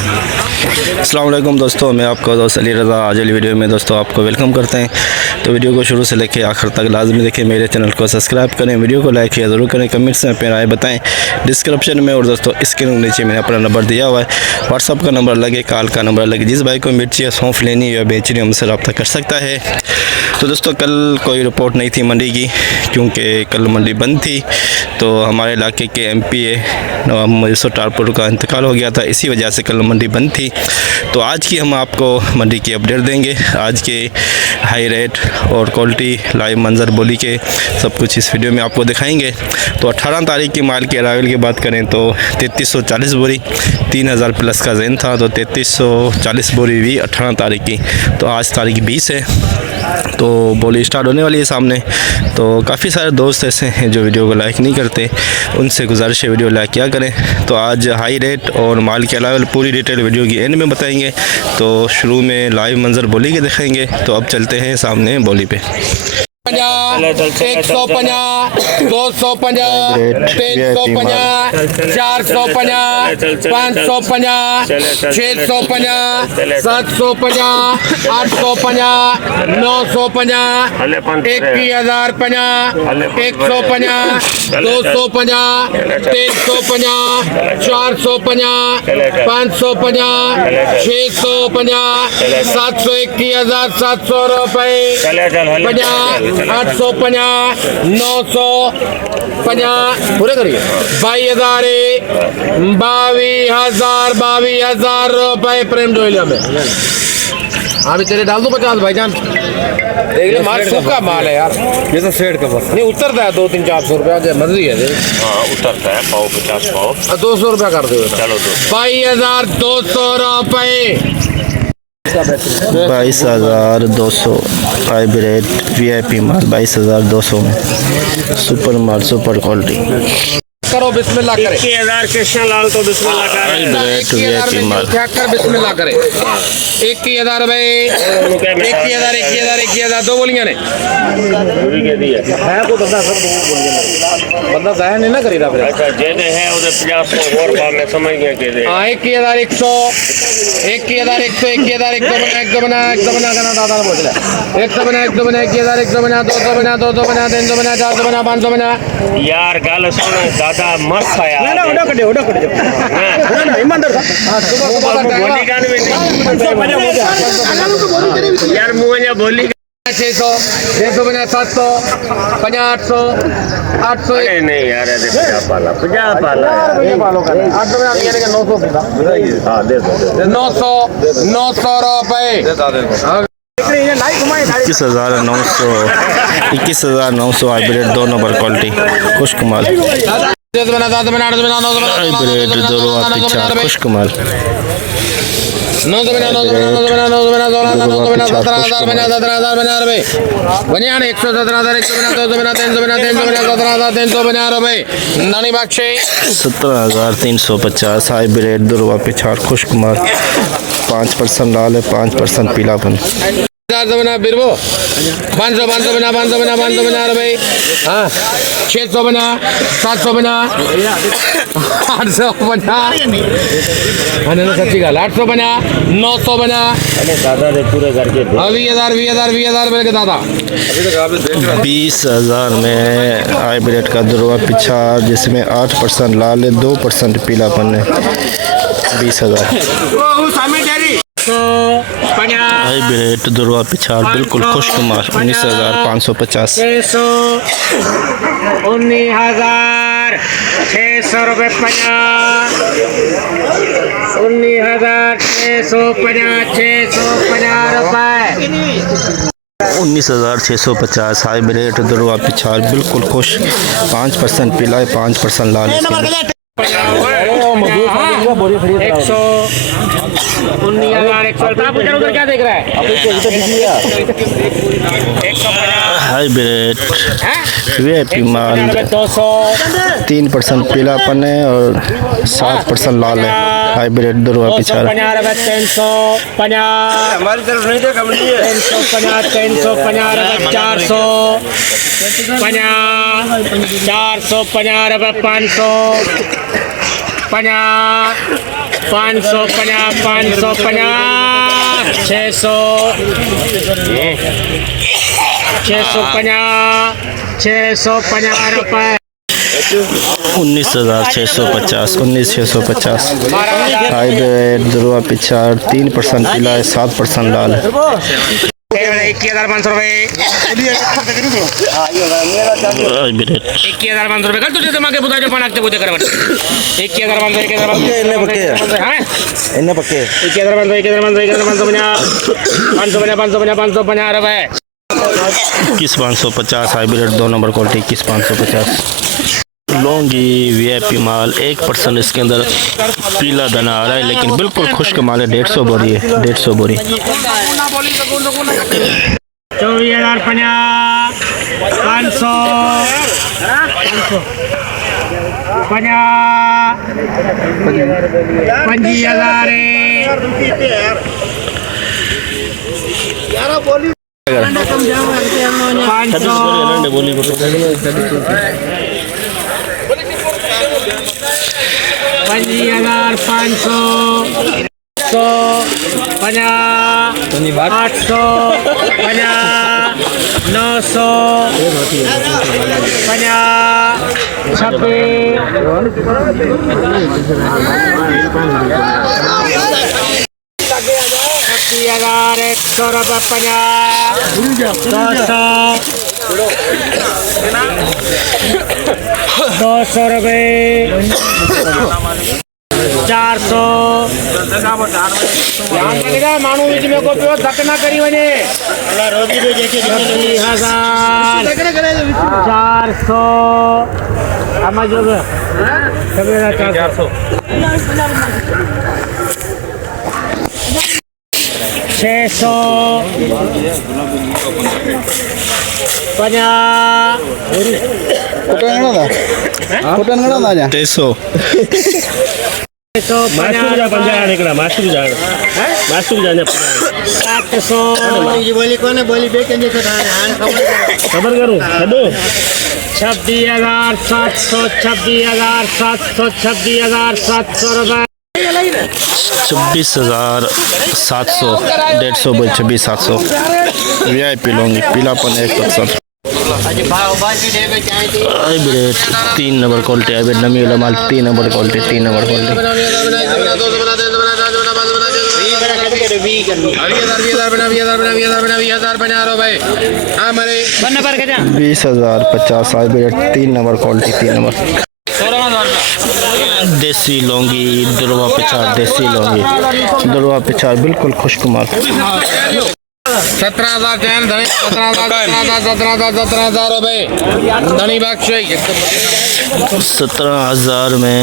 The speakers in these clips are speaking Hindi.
अस्सलाम वालेकुम दोस्तों, मैं आपका दोस्त अली रज़ा। आज वाली वीडियो में दोस्तों आपको वेलकम करते हैं। तो वीडियो को शुरू से लेकर आखिर तक लाजमी देखें, मेरे चैनल को सब्सक्राइब करें, वीडियो को लाइक किया ज़रूर करें, कमेंट्स में अपनी राय बताएं डिस्क्रिप्शन में। और दोस्तों स्क्रीन के नीचे मैंने अपना नंबर दिया हुआ है, व्हाट्सअप का नंबर लगे, कॉल का नंबर लगे। जिस भाई को मिर्ची या सौंफ लेनी या बेचनी हमसे रब्ता कर सकता है। तो दोस्तों कल कोई रिपोर्ट नहीं थी मंडी की, क्योंकि कल मंडी बंद थी। तो हमारे इलाके के MPA नवाब मजीद टारपुर का इंतकाल हो गया था, इसी वजह से कल मंडी बंद थी। तो आज की हम आपको मंडी की अपडेट देंगे, आज के हाई रेट और क्वालिटी लाइव मंजर बोली के सब कुछ इस वीडियो में आपको दिखाएंगे। तो 18 तारीख की माल के अरावल की बात करें तो 3340 बोरी 3000 प्लस का जैन था, तो 3340 बोरी भी 18 तारीख की। तो आज तारीख 20 है, तो बोली स्टार्ट होने वाली है सामने। तो काफ़ी सारे दोस्त ऐसे हैं जो वीडियो को लाइक नहीं करते, उनसे गुजारिश है वीडियो लाइक किया करें। तो आज हाई रेट और माल के अलावा पूरी डिटेल वीडियो की एंड में बताएंगे। तो शुरू में लाइव मंजर बोली के दिखाएंगे। तो अब चलते हैं सामने बोली पे। 150, 250, 350, 450, 550, 650, 750, 850, 950, 1050, 150, 250, 350, 450, 550, 650, 751,700 रुपये, 850, 950 पूरे करिए। 22,000 रुपये प्रेम डोइला में। अभी तेरे डाल दो 50 भाईजान। देख ले माल सूखा माल है यार, ये तो शेड का बस नहीं उतरता है। 200-400 रुपया मर्जी है। हाँ उतरता है, 50 पाव 200 रुपया कर दो। चलो 22,200 रुपये। 22,200 हाइब्रिड VIP माल 22,200 में सुपर माल, सुपर क्वालिटी। करो बिस्मिल्लाह करे। 21,000 कृष्ण लाल तो बिस्मिल्लाह करे। हाइब्रिड VIP माल क्या कर बिस्मिल्लाह करे। 21,000 भाई, 21,000 दो बोलियां ने है को बंदा जाया नहीं ना करेगा फिर। अच्छा जेने है उधर 50 और बात में समझ गया के दे। हां 21,100, 21,100, 21,100 बना करना दादा ने बोल दिया। 100 बना, 21,100 बना, 200 बना, 300 बना, 400 बना, 500 बना। यार गाल सुन दादा मस्त है यार। ना उड़ा कटे ना ईमानदार था। हां सुबह बोली गाने में नहीं यार मुंह बोली 600 बना, 700, 50, 800 नहीं यार 50 पाला 800 बना यानी कि 900 सीधा। हां दे दो 900 रुपए। 21,900 हाइब्रिड 2 नंबर क्वालिटी खुश्क माल। हाइब्रिड 2 पीछा खुश्क माल। 900 बना, 17,000 बना, 17,000 बना रुपए। बनिया 117,000, 100 बना, 200 बना, 300 बना, 17,300 बना रुपए। नानी बख्शे 17,350 हाइब्रिड 2 पीछा खुश्क माल। 5% लाल है, 5% पीलापन। 400 बना बिरबो। 500 बना रुपए। हाँ 600 बना, 700 बना, 800 बना, सच्ची गल 800 बना, 900 बना। दादा ने पूरे करके 20,000 के दादा 20,000 में हाइब्रिड का 2 पीछा, जिसमें 8% लाल है, 2% पीलापन है। 20,000 हाइब्रिड 2 पिछाड़ बिल्कुल खुश्क माल। 19,550 19,600 रुपये 19,650 रुपये 19,650 हाइब्रिड 2 पिछाड़ बिल्कुल खुश। 5% पीला है, 5% लाल है। 19,100 उधर क्या देख रहा है। हाइब्रिड VIP माल 3% पीलापन है और 7% लाल है। हाइब्रिड 2 पिछाड़ 350 हमारी तरफ नहीं थे कम 350 400 450 रुपये 500 50 550 550 600 650 रुपए 19,650 19,650 हाइब्रिड दुर्वा पिछाड़ 3% पीला है 7% लाल है 21,500 रुपए हाइब्रिड 21,500 रुपए कल तुझे दिमाग के बुधा जो पनाकते बुझे कर 21,500 इन्हें पक्के 550 रुपए 21,550 हाइब्रिड 2 नंबर क्वालिटी 21,550 लौंगी वीआईपी माल 1% इसके अंदर पीला दाना आ रहा है लेकिन बिल्कुल खुश्क माल है 150 बोरी है 150 बोरी 200 रुपए 400 मानू बीच में को पियो धक ना करी वने 400 आमा जो 400 600 खबर करूं 26,700 रुपए 26,700 150 बोल 26,700 वीआईपी लौंगी पीलापन 1% हाइब्रिड 3 नंबर क्वालिटी हाइब्रिड नमी वाला माल 3 number quality 3 number quality 20,050 hybrid 3 number quality 3 number देसी लौंगी दुर्वा पिछाड़ देसी लौंगी दुर्वा पिछाड़ बिल्कुल खुश्क माल 17,000 चैन धनी 17,000 रुपए धनी बख्शी 17,000 में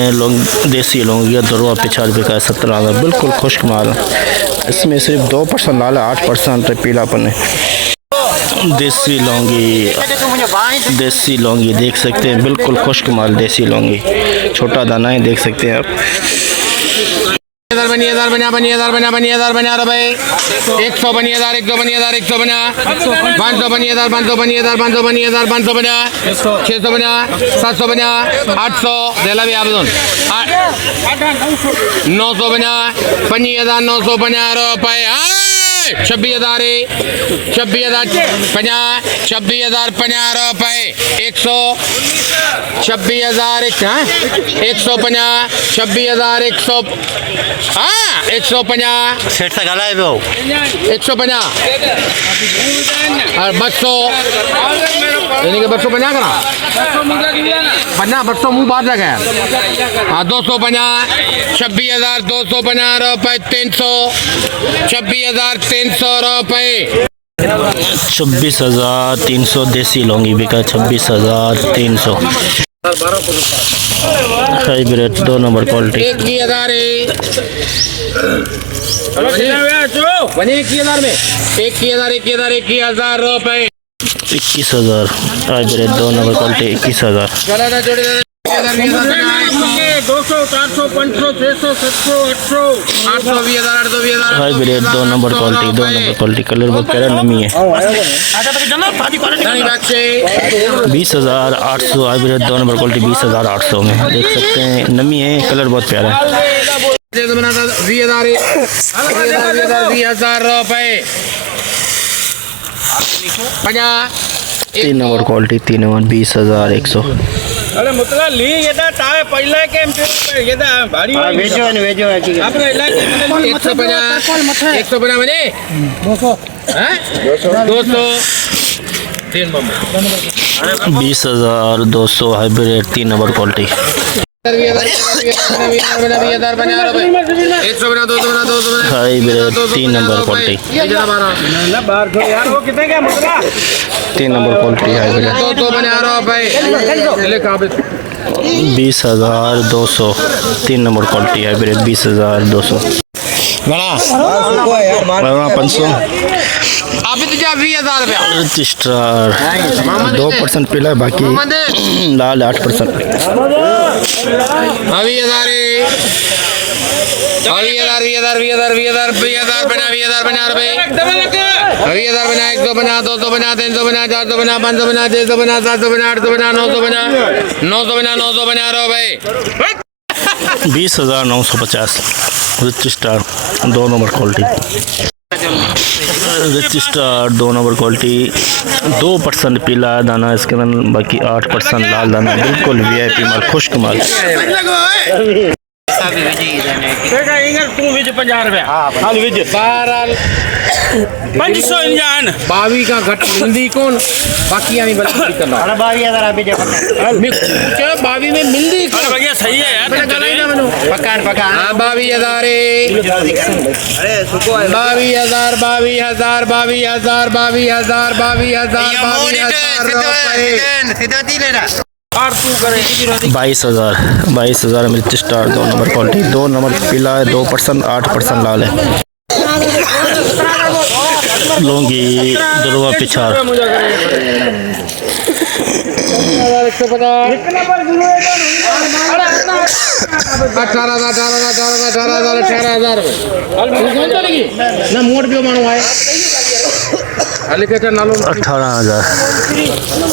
देसी लौंगी दुर्वा पिछाड़ बिका है 17,000 बिल्कुल खुश्क माल इसमें सिर्फ 2% लाल है 8% पीलापन है देसी लौंगी देख सकते हैं बिल्कुल खुश्क माल देसी लौंगी छोटा दाना है देख सकते हैं आप 1,000 रुपए 100 1,000 500 600 700 800 दिला भी आप 950 5,950 रुपए 26,050 रुपए 100 26,000 150 26,100 150 सेठ से गला है वो 150 और 200 यानी कि 250 करा 200 मुंह बाहर जाके 250 26,250 रुपए 300 26,300 रुपए 26,300 देसी लौंगी बिका 26,300 हाइब्रिड 2 नंबर क्वालिटी 21,000 में 21,000 रुपए 21,000 hybrid 2 number quality 21,000 200 400 500 600 700 800 800 hybrid 2 number quality 2 number quality colour बहुत प्यारा नमी है 20,800 हाइब्रिड 2 नंबर क्वालिटी 20,800 में देख सकते हैं नमी है कलर बहुत प्यारा है रुपए 3 नंबर क्वालिटी 3 नंबर 20,100 अरे मुतला ली ये दा ताए पहले के ये दा भारी વેચો ને વેચો अपने इलाके में 150 बने 200 20,200 hybrid 3 number quality 100 hybrid 3 number quality बाहर थोड़ी यार वो कितने का मुतला 3 number quality hybrid 20,200 3 number quality hybrid 20,200 500 अभी तो जा 20,000 रुपया रजिस्ट्रार 2% पीला है, बाकी लाल 8%। बना 200 बना 300 बना 400 बना 500 बना 600 बना 700 बना 800 बना 900 बना 900 बना रहा भाई 20,950 registrar 2 number quality registrar 2 number quality 2% पीला है दाना इसके अंदर, बाकी 8% लाल दाना, बिल्कुल VIP माल, खुश्क माल। तू विज 50 रुपया हाल विज 500 इंजान 22 का घट मिलदी कौन बाकी आनी बल्कि करना અરે 22,000 આપી દે मैं क्या 22 में मिलदी अरे भैया सही है यार પકાન પકાન हाँ 22,000 અરે સુકો 22,000 સીધો તી લેના 22,000 में रजिस्ट्रार 2 नंबर क्वालिटी 2 नंबर पीला है, 2% 8% लाल है। लोंगी दुर्वा पिछाड़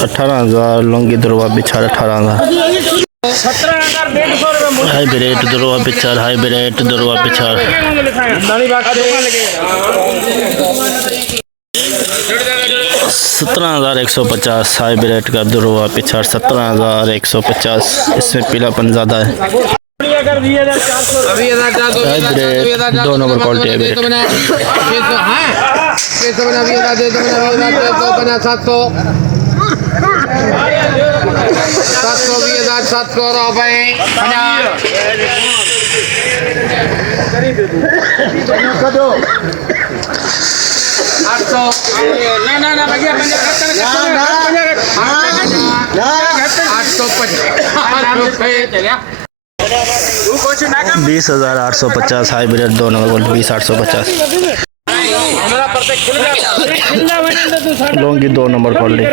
18,000 लोंगी दुर्वा पिछाड़ 18,000 हाइब्रिड दुर्वा पिछाड़ हाइब्रिड दुर्वा पिछाड़ 17,150 हाइब्रिड का दुर्वा पिछाड़ 17,150, इसमें पीलापन ज़्यादा है। हाइब्रिड 2 नंबर क्वालिटी हाइब्रिड 700 रुपए 20,850 hybrid 2 number quality 20,850 LONGi 2 number quality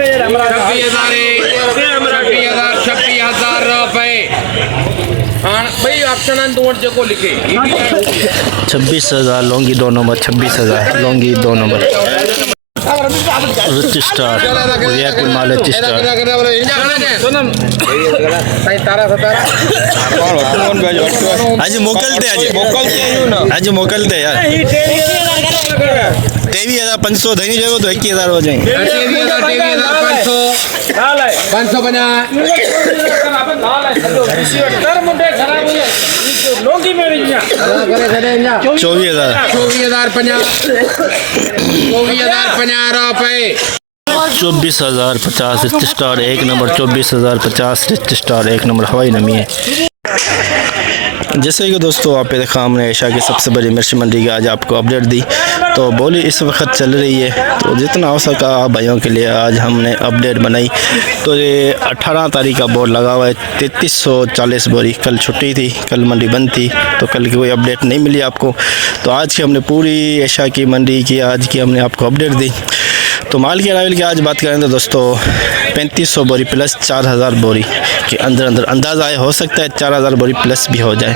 26,000 रुपए भाई ऑप्शन जो लिखे 26,000 LONGi 2 number 26,000 LONGi 2 number registrar VIP माल रजिस्ट्रार आज मोकलते आज मोकलते यार 23,500 धनी जो तो 21,000 हो जाएंगे 500 बना लोगी में 24,000 रुपए 24,050 रजिस्ट्रार 1 नंबर 24,050 रजिस्ट्रार 1 नंबर हवाई नमी है। जैसे कि दोस्तों आप देखा हमने एशिया की सबसे बड़ी मिर्च मंडी की आज आपको अपडेट दी, तो बोली इस वक्त चल रही है, तो जितना हो सका आप भाइयों के लिए आज हमने अपडेट बनाई। तो ये 18 तारीख का बोर्ड लगा हुआ है 3340 बोरी। कल छुट्टी थी, कल मंडी बंद थी, तो कल की कोई अपडेट नहीं मिली आपको। तो आज की हमने पूरी एशिया की मंडी की आज की हमने आपको अपडेट दी। तो माल के अरावल की आज बात करें तो दोस्तों 3500 बोरी प्लस 4,000 बोरी के अंदर अंदाज़ा है, हो सकता है 4,000 बोरी प्लस भी हो जाए।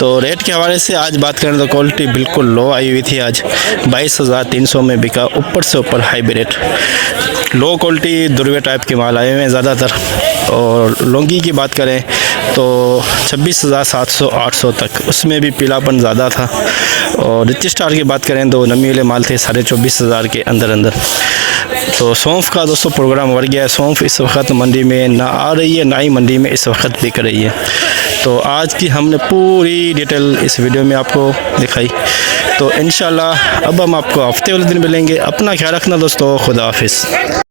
तो रेट के हवाले से आज बात करें तो क्वालिटी बिल्कुल लो आई हुई थी। आज 22,300 में बिका, ऊपर से ऊपर hybrid low quality Durve type के माल आए हुए हैं ज़्यादातर। और लौंगी की बात करें तो 26,700 800 तक, उसमें भी पीलापन ज़्यादा था। और रिच स्टार की बात करें तो नमी वाले माल थे 24,500 के अंदर अंदर। तो सौंफ का दोस्तों प्रोग्राम बढ़ गया है। सौंफ इस वक्त मंडी में ना आ रही है, ना ही मंडी में इस वक्त बिक रही है। तो आज की हमने पूरी डिटेल इस वीडियो में आपको दिखाई। तो इंशाल्लाह अब हम आपको हफ्ते वाले दिन मिलेंगे। अपना ख्याल रखना दोस्तों, खुदा हाफिज़।